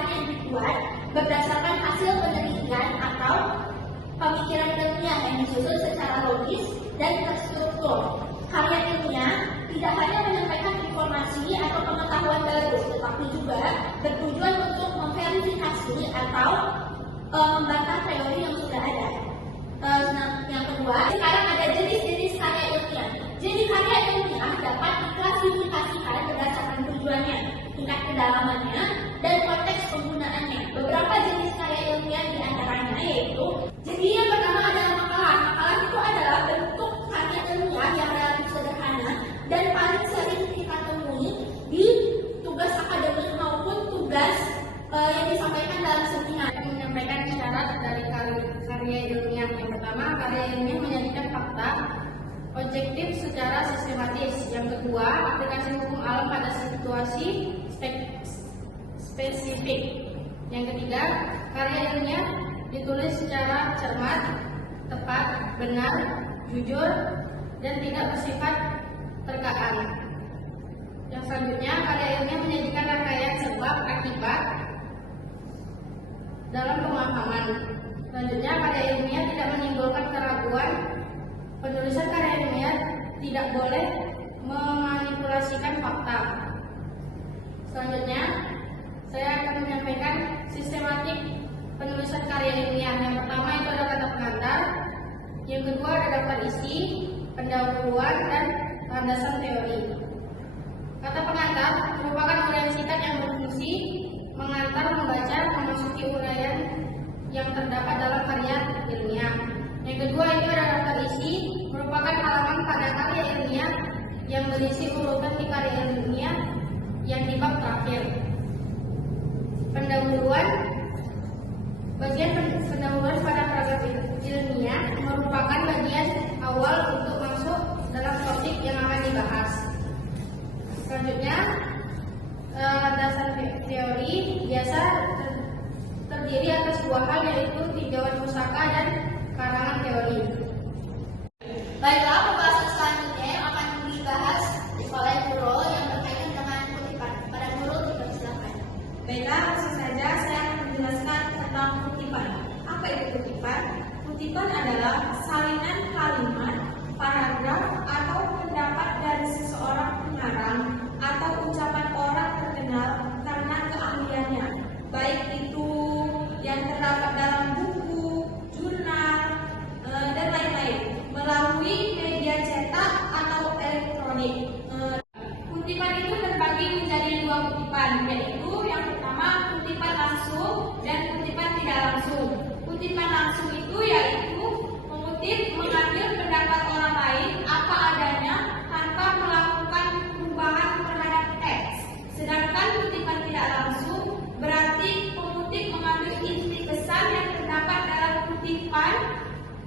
karya yang dibuat berdasarkan hasil penelitian atau pemikiran ilmiah yang disusun secara logis dan terstruktur. Karya ilmiah tidak hanya menyampaikan informasi atau pengetahuan baru, tetapi juga bertujuan untuk memverifikasi atau membantah teori yang sudah ada. Yang kedua, sekarang ada jenis-jenis karya ilmiah. Jadi karya ilmiah dapat diklasifikasikan berdasarkan tujuannya, tingkat kedalamannya, dan konteks penggunaannya. Beberapa jenis karya ilmiah diantaranya yaitu, jadi yang pertama adalah makalah. Makalah itu adalah bentuk karya ilmiah yang relatif sederhana dan paling sering kita temui di tugas akademik maupun tugas yang disampaikan dalam seminar. Menyampaikan syarat dari karya ilmiah. Yang pertama, karya ilmiah menyajikan fakta objektif secara sistematis. Yang kedua, aplikasi hukum alam pada situasi spesifik. Yang ketiga, karya ilmiah ditulis secara cermat, tepat, benar, jujur, dan tidak bersifat terkaan. Yang selanjutnya, karya ilmiah menyajikan rangkaian sebab akibat dalam pemahaman. Selanjutnya, karya ilmiah tidak menimbulkan keraguan. Penulisan karya ilmiah tidak boleh memanipulasikan fakta. Selanjutnya, saya akan menyampaikan sistematik penulisan karya ilmiah. Yang pertama itu ada kata pengantar, yang kedua ada daftar isi, pendahuluan, dan landasan teori. Kata pengantar merupakan uraian singkat yang berfungsi mengantar membaca memasuki uraian yang terdapat dalam karya ilmiah. Yang kedua itu ada daftar isi, merupakan halaman pada karya ilmiah yang berisi urutan di karya ilmiah yang di bab terakhir. Pendahuluan, bagian pendahuluan pada paragraf ilmiah merupakan bagian awal untuk masuk dalam topik yang akan dibahas. Selanjutnya, landasan teori biasa terdiri atas dua hal, yaitu tinjauan pustaka dan karangan teori. Baiklah, pembahasan selanjutnya yang akan dibahas oleh Nurul yang berkaitan dengan kutipan. Pada Nurul, dipersilakan. Baiklah, langsung saja saya akan menjelaskan tentang kutipan. Apa itu kutipan? Kutipan adalah salinan kalimat, paragraf, atau pendapat dari seseorang pengarang atau ucapan orang terkenal karena keahliannya, baik itu yang terdapat dalam buku, jurnal, dan lain-lain, melalui media cetak atau elektronik. Kutipan itu terbagi menjadi dua kutipan, yaitu yang pertama kutipan langsung dan kutipan tidak langsung. Kutipan langsung itu yaitu mengambil pendapat orang lain apa adanya tanpa melakukan perubahan terhadap teks. Sedangkan kutipan tidak langsung berarti pengutip mengambil inti pesan yang terdapat dalam kutipan,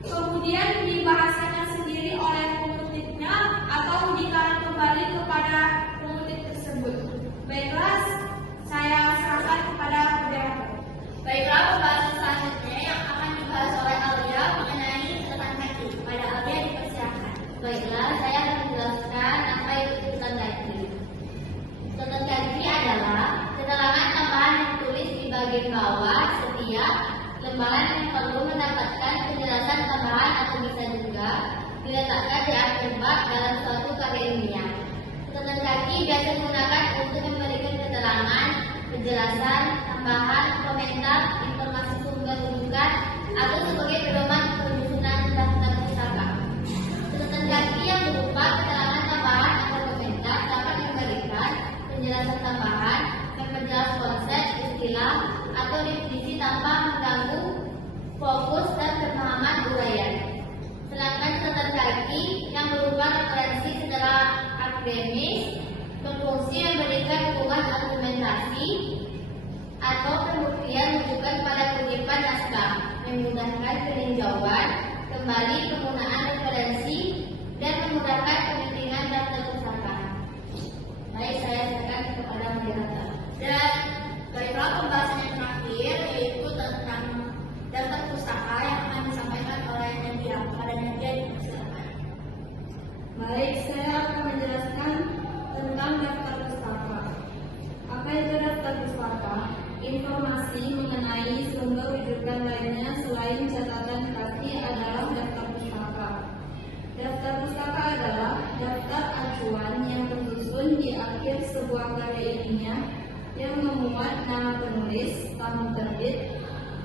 kemudian dibahasanya sendiri oleh pengutipnya atau dikarang kembali kepada pengutip tersebut. Baiklah, saya serahkan kepada moderator. Baiklah, pembahasan selanjutnya yang akan dibahas oleh Alia mengenai catatan kaki. Pada Alia, dipersilakan. Baiklah, saya akan menjelaskan apa itu catatan kaki. Catatan kaki adalah keterangan tambahan yang ditulis di bagian bawah setiap lembaran yang perlu mendapatkan penjelasan tambahan atau bisa juga diletakkan di akhir bab dalam suatu karya ilmiah. Catatan kaki biasa digunakan untuk memberikan keterangan, penjelasan, tambahan, komentar, informasi sumber rujukan, atau sebagai pedoman penyusunan daftar pustaka. Catatan kaki yang berupa keterangan tambahan atau komentar dapat memberikan penjelasan tambahan, memperjelas konsep, istilah, atau definisi tanpa mengganggu fokus dan pemahaman uraian. Sedangkan catatan kaki yang berupa referensi secara akademis berfungsi memberikan dukungan argumentasi atau pembuktian rujukan pada kutipan naskah, memudahkan peninjauan kembali penggunaan referensi dan memudahkan penelitian daftar pustaka. Baik, saya serahkan kepada moderator. Dan baiklah, pembahasan yang terakhir yaitu tentang daftar pustaka yang akan disampaikan oleh Nadia. Pada Nadia, dipersilakan. Baik, saya akan menjelaskan tentang daftar pustaka. Apa itu daftar pustaka? Informasi sumber rujukan lainnya selain catatan kaki adalah daftar pustaka. Daftar pustaka adalah daftar acuan yang tersusun di akhir sebuah karya ilmiah yang memuat nama penulis, tahun terbit,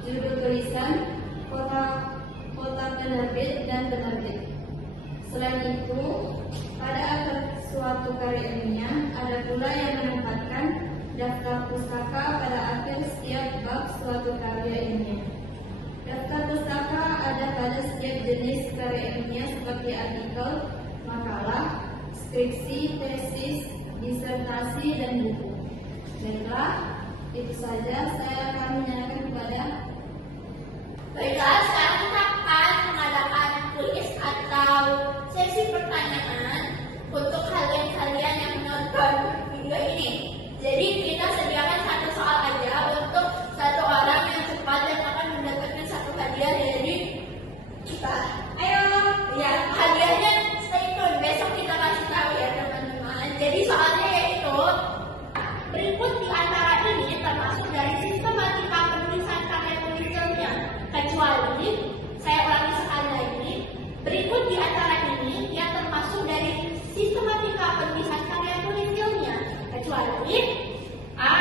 judul tulisan, kota penerbit, dan penerbit. Selain itu, pada akhir suatu karya ilmiah ada pula yang menempatkan daftar pustaka pada akhir setiap bab suatu karya ilmiah. Daftar pustaka ada pada setiap jenis karya ilmiah seperti artikel, makalah, skripsi, tesis, disertasi, dan buku. Baiklah, itu saja saya